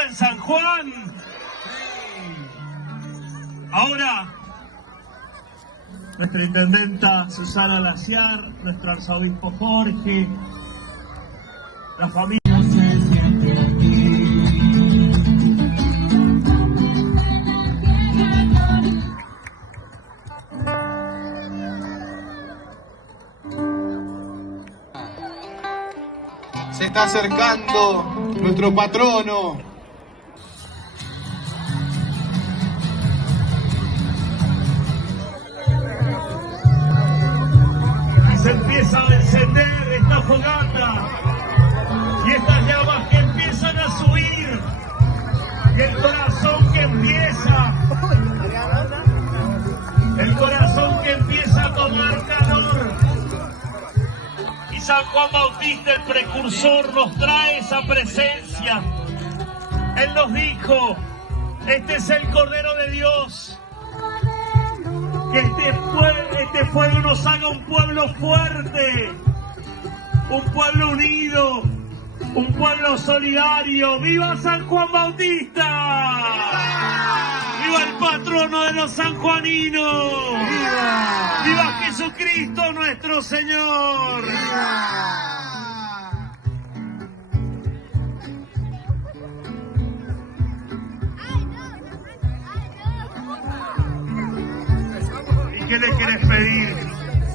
Fiesta en San Juan. Ahora, nuestra intendenta Susana Laciar, nuestro arzobispo Jorge, la familia se siente aquí. Se está acercando nuestro patrono. Se empieza a encender esta fogata y estas llamas que empiezan a subir y el corazón que empieza a tomar calor. Y San Juan Bautista, el precursor, nos trae esa presencia. Él nos dijo: este es el Cordero de Dios. Que este fuego nos haga un pueblo fuerte, un pueblo unido, un pueblo solidario. ¡Viva San Juan Bautista! ¡Viva el patrono de los sanjuaninos! ¡Viva! ¡Viva Jesucristo nuestro Señor! ¡Viva! ¿Qué le querés pedir?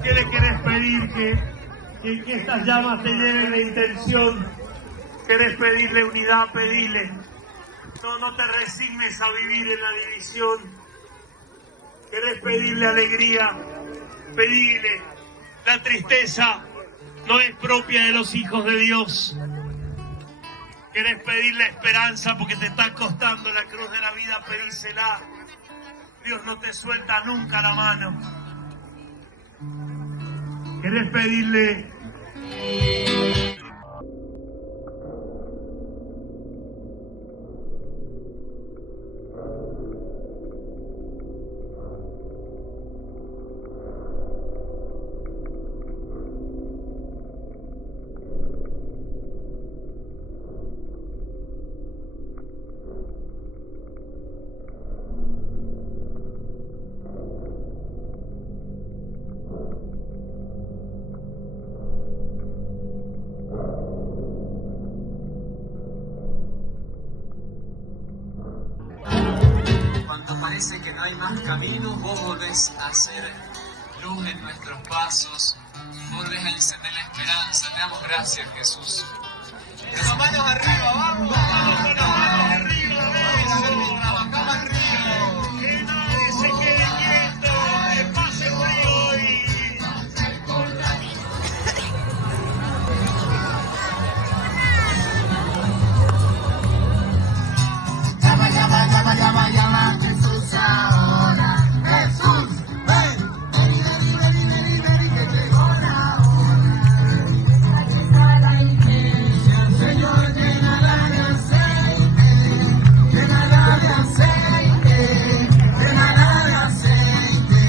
¿Qué le querés pedir? Que estas llamas te lleven de intención. ¿Querés pedirle unidad? Pedile. No te resignes a vivir en la división. ¿Querés pedirle alegría? Pedile. La tristeza no es propia de los hijos de Dios. ¿Querés pedirle esperanza porque te está costando la cruz de la vida? Pedísela. Dios no te suelta nunca la mano. ¿Querés pedirle? Cuando parece que no hay más caminos, vos volvés a hacer luz en nuestros pasos, volvés a encender la esperanza. Te damos gracias, Jesús. Las manos arriba, vamos, vamos con las manos arriba, vamos, la cama arriba. Que nadie se quede quieto, que pase frío hoy. Llama, llama, llama, llama, llama, Jesús ahora. Jesús, ven. Vení, vení, vení, vení, vení, que llegó la hora. Aquí está la iglesia, el Señor llenará de aceite, llenará de aceite, llenará de aceite.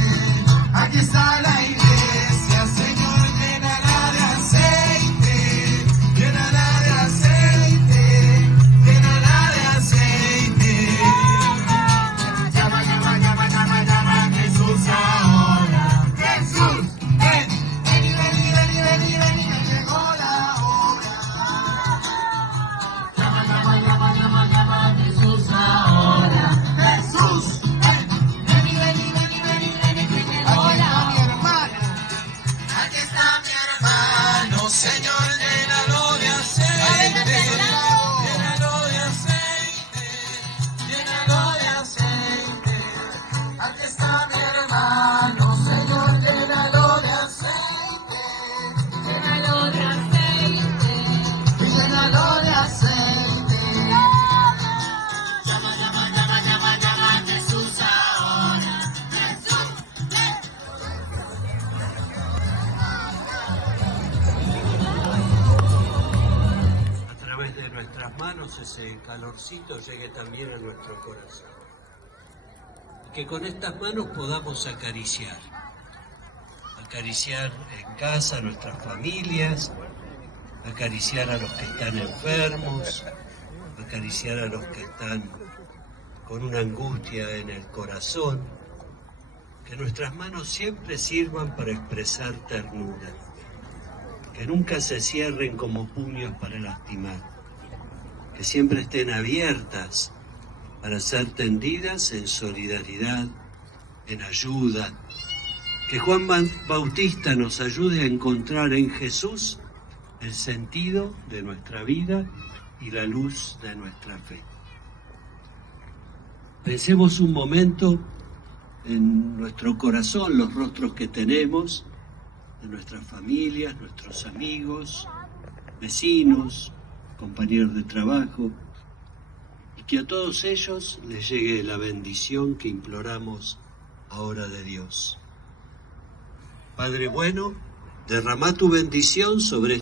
Aquí está la iglesia, el Señor llenará de aceite, llenará de aceite, llenará de aceite. Llama, llama, llama, llama, llama, Jesús ahora. Jesús, ven. Vení, vení, vení, vení, vení, que llegó la hora. Llama, llama, llama, llama, llama, Jesús ahora. Jesús, ven. Vení, vení, vení, vení, vení, que llegó la hora. Aquí está mi hermano, Señor, llénalo de aceite. Llénalo de aceite, llénalo de aceite. Aquí está mi hermano, Señor, llénalo de aceite. Llénalo de aceite, llénalo de aceite. Llama, llama, llama, llama, llama, Jesús ahora. Jesús, ven. A través de nuestras manos ese calorcito llegue también a nuestro corazón. Y que con estas manos podamos acariciar en casa a nuestras familias, acariciar a los que están enfermos, acariciar a los que están con una angustia en el corazón, que nuestras manos siempre sirvan para expresar ternura, que nunca se cierren como puños para lastimar, que siempre estén abiertas para ser tendidas en solidaridad, en ayuda, que Juan Bautista nos ayude a encontrar en Jesús el sentido de nuestra vida y la luz de nuestra fe. Pensemos un momento en nuestro corazón, los rostros que tenemos, de nuestras familias, nuestros amigos, vecinos, compañeros de trabajo, y que a todos ellos les llegue la bendición que imploramos ahora de Dios. Padre bueno, derrama tu bendición sobre